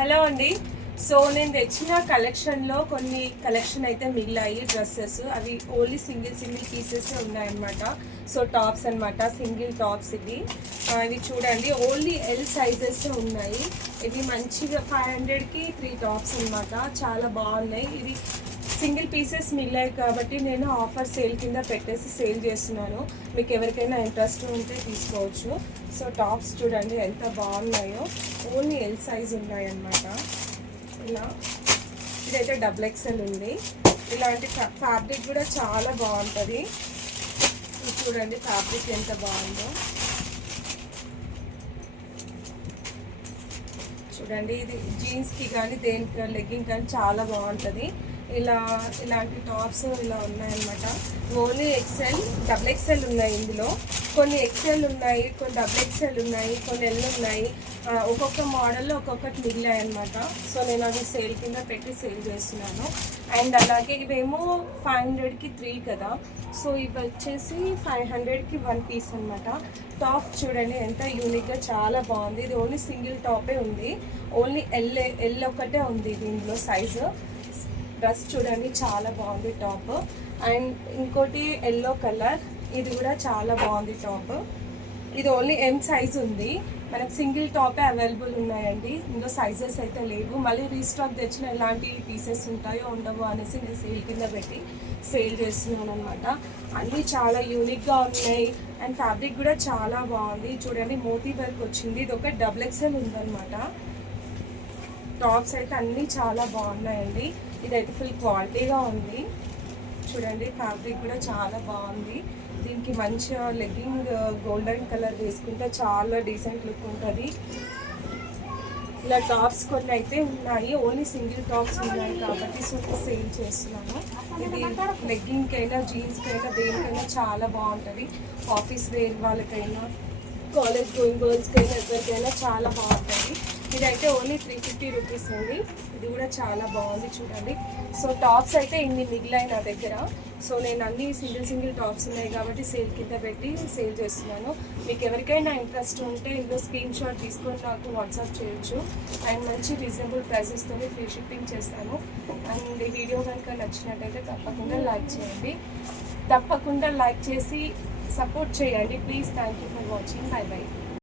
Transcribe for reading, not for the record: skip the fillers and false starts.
Hello అండి. So నేను తెచ్చిన కలెక్షన్లో కొన్ని కలెక్షన్ అయితే మిగిలాయి డ్రెస్సెస్. అవి ఓన్లీ సింగిల్ పీసెస్ ఉన్నాయన్నమాట. సో టాప్స్ అనమాట, సింగిల్ టాప్స్. ఇవి చూడండి, ఓన్లీ ఎల్ సైజెస్ ఉన్నాయి. ఇవి మంచిగా 500కి 3 టాప్స్ అనమాట. చాలా బాగున్నాయి. ఇవి సింగిల్ పీసెస్ మిగిలాయి కాబట్టి నేను ఆఫర్ సేల్ కింద పెట్టేసి సేల్ చేస్తున్నాను. మీకు ఎవరికైనా ఇంట్రెస్ట్ ఉంటే తీసుకోవచ్చు. సో టాప్స్ చూడండి ఎంత బాగున్నాయో. ఓన్లీ ఎల్ సైజ్ ఉన్నాయన్నమాట. ఇలా ఇదైతే XXL ఉంది. ఇలాంటి ఫ్యాబ్రిక్ కూడా చాలా బాగుంటుంది. చూడండి ఫ్యాబ్రిక్ ఎంత బాగుందో చూడండి. ఇది జీన్స్కి కానీ దేనికి లెగ్గింగ్ కానీ చాలా బాగుంటుంది. ఇలాంటి టాప్స్ ఇలా ఉన్నాయన్నమాట. ఓన్లీ XXL ఉన్నాయి. ఇందులో కొన్ని XL ఉన్నాయి, కొన్ని XXL ఉన్నాయి, కొన్ని L ఉన్నాయి. ఒక్కొక్క మోడల్లో ఒక్కొక్కటి మిగిలాయి అనమాట. సో నేను అవి సేల్ కింద పెట్టి సేల్ చేస్తున్నాను. అండ్ అలాగే ఇవేమో 500కి 3 కదా. సో ఇవి వచ్చేసి 500కి 1 పీస్ అనమాట. టాప్ చూడండి ఎంత యూనిక్గా చాలా బాగుంది. ఇది ఓన్లీ సింగిల్ టాపే ఉంది. ఓన్లీ ఎల్ ఒకటే ఉంది దీనిలో సైజు. డ్రెస్ చూడండి చాలా బాగుంది టాప్. అండ్ ఇంకోటి ఎల్లో కలర్, ఇది కూడా చాలా బాగుంది టాప్. ఇది ఓన్లీ M సైజ్ ఉంది. మనకు సింగిల్ టాపే అవైలబుల్ ఉన్నాయండి. ఇందులో సైజెస్ అయితే లేవు. మళ్ళీ రీస్టాక్ తెచ్చిన ఎలాంటి పీసెస్ ఉంటాయో ఉండవు అనేసి నేను సేల్ కింద పెట్టి సేల్ చేస్తున్నాను అనమాట. అన్నీ చాలా యూనిక్గా ఉన్నాయి. అండ్ ఫ్యాబ్రిక్ కూడా చాలా బాగుంది. చూడండి మోతీ వర్క్ వచ్చింది. ఇది ఒక XXL ఉందన్నమాట. టాప్స్ అయితే అన్నీ చాలా బాగున్నాయండి. ఇదైతే ఫుల్ క్వాలిటీగా ఉంది. చూడండి ఫ్యాబ్రిక్ కూడా చాలా బాగుంది. దీనికి మంచిగా లెగ్గింగ్ గోల్డెన్ కలర్ వేసుకుంటే చాలా డీసెంట్ లుక్ ఉంటుంది. ఇలా టాప్స్ కొన్ని అయితే ఉన్నాయి. ఓన్లీ సింగిల్ టాప్స్ ఉన్నాయి కాబట్టి సో సేల్ చేస్తున్నాను. ఇది లెగ్గింగ్కి అయినా జీన్స్కి అయినా దేనికైనా చాలా బాగుంటుంది. ఆఫీస్ వేర్ వాళ్ళకైనా, కాలేజ్ గోయింగ్ గర్ల్స్కి అయినా ఎవరికైనా చాలా బాగుంటుంది. ఇదైతే ఓన్లీ 350 రూపీస్ అండి. ఇది కూడా చాలా బాగుంది చూడండి. సో టాప్స్ అయితే ఇన్ని మిగిలాయి నా దగ్గర. సో నేను అన్ని సింగిల్ టాప్స్ ఉన్నాయి కాబట్టి సేల్ కింద పెట్టి సేల్ చేస్తున్నాను. మీకు ఎవరికైనా ఇంట్రెస్ట్ ఉంటే ఇందులో స్క్రీన్ షాట్ తీసుకొని నాకు వాట్సాప్ చేయొచ్చు. అండ్ మంచి రీజనబుల్ ప్రైసెస్తో ఫ్రీ షిప్పింగ్ చేస్తాను. అండ్ ఈ వీడియో కనుక నచ్చినట్టయితే తప్పకుండా లైక్ చేయండి. తప్పకుండా లైక్ చేసి సపోర్ట్ చేయండి please. Thank you for watching. By by.